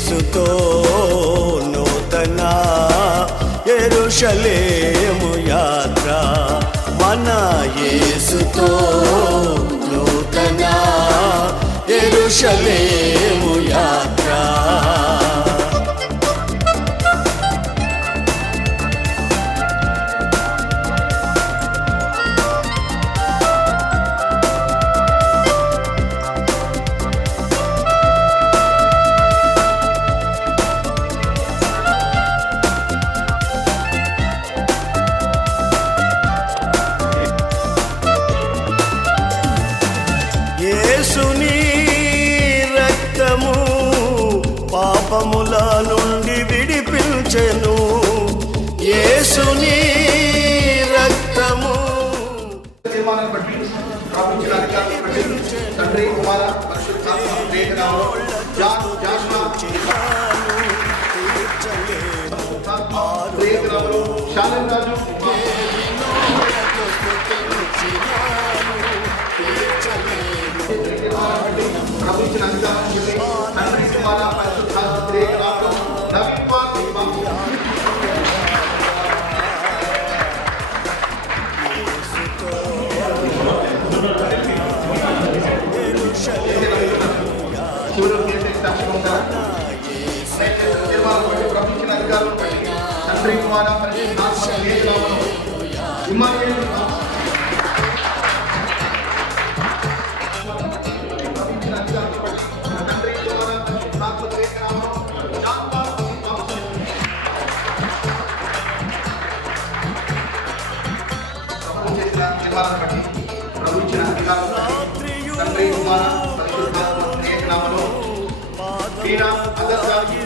యేసుతో నూతన యెరూషలేము యాత్ర, మన యేసుతో నూతన యెరూషలేము యాత్ర. యేసుని రక్తము పాపముల నుండి విడిపించెను, యేసుని రక్తము. తీర్మానాన్ని బట్టి ప్రాపించిన అధికారాన్ని బట్టి తండ్రి కుమార పరిశుద్ధాత్మ ప్రేరణలో శాలం రాజు ప్రవచించిన అధికారాన్ని బట్టి తండ్రి కుమార పరిశుద్ధాత్మ ప్రేరణలో ప్రవచించిన అధికారులు తండ్రి కుమార పరిశుద్ధాత్మ ప్రేరణలో ఇమ్మానుయేలు ప్రవచించిన అధికారులు తండ్రి కుమార పరిశుద్ధాత్మ ప్రేరణలో వీణ అగస్త్యాన్ని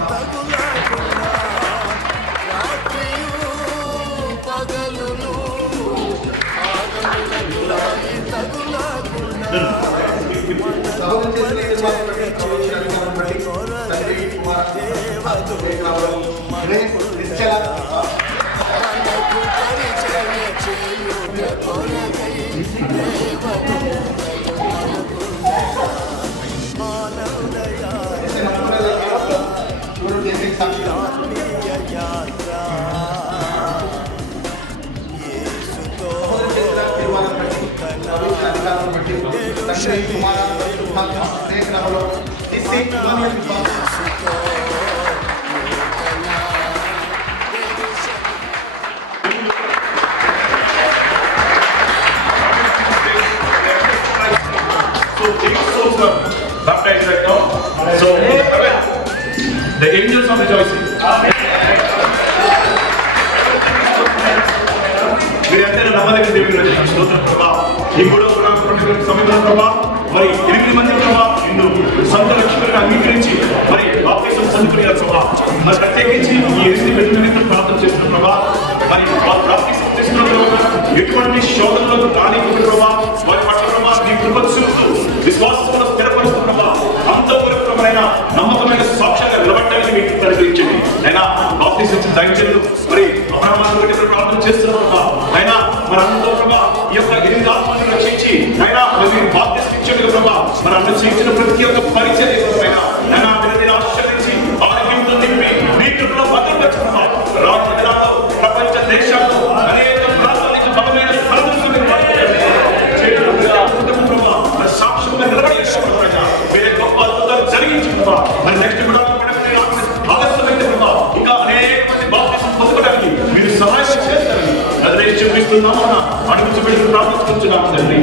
baptized right now. So the angels are rejoicing. మీరందరూ నమ్మదగిన దేవుడు స్తోత్రం ప్రభా. ఈ మూడో సమయంలో ప్రభా మరి 8 మంది ప్రభా నిన్ను సొంత రక్షకుడిగా అంగీకరించి మరి బాప్తిసం పొందుకున్నారు ప్రభా. మరి ప్రత్యేకించి ఈ 8 బిడ్డలను ప్రార్థన చేస్తున్న ప్రభా, మరి వారు బాప్తిసం తీసుకున్న ఎటువంటి శోధనలకు రానివ్వకుండా ప్రభా వారి పట్ల ప్రభా నీ కృప చూపుతూ విశ్వాసంలో స్థిరపరుస్తూ ప్రభా అంతఃపురమైన నమ్మకమైన సాక్ష్యంగా నిలబడటానికి మీకు ప్రయత్నించండి. అయినా బాప్తిసం ఇచ్చిన దైవజనులు మరి అబ్రహాము ప్రార్థన చేస్తున్నారు ప్రభా. అయినా మన అందరూ ప్రభా ఈ యొక్క 8 ఆత్మలను రక్షించి అయినా మరి బాప్తిసం ఇచ్చేందుకు ప్రభా మరి అనుసరించిన ప్రతి ఒక్క పరిచర్య అయినా అయినా మీరు ఆశ్రయించి ఆరోగ్యంతో నింపి మీ కృపలో భద్రపరిచి ప్రభా రాత్రి దినాల్లో ప్రపంచ దేశాల్లో అనేక ప్రాంతాలకు బలమైన సాక్షులుగా నిలబడి వేరే గొప్ప అద్భుతాలు జరిగించి ప్రభా మరి నెక్స్ట్ కూడా ఆలస్యమైతే ప్రభా ఇంకా అనేక మంది బాప్తిసం పొందుకోవడానికి మీరు సహాయం చేస్తారని అదే చూపిస్తున్నామన్నా అడుగు చూపించి ప్రార్థించుకుంటున్నాము తండ్రి.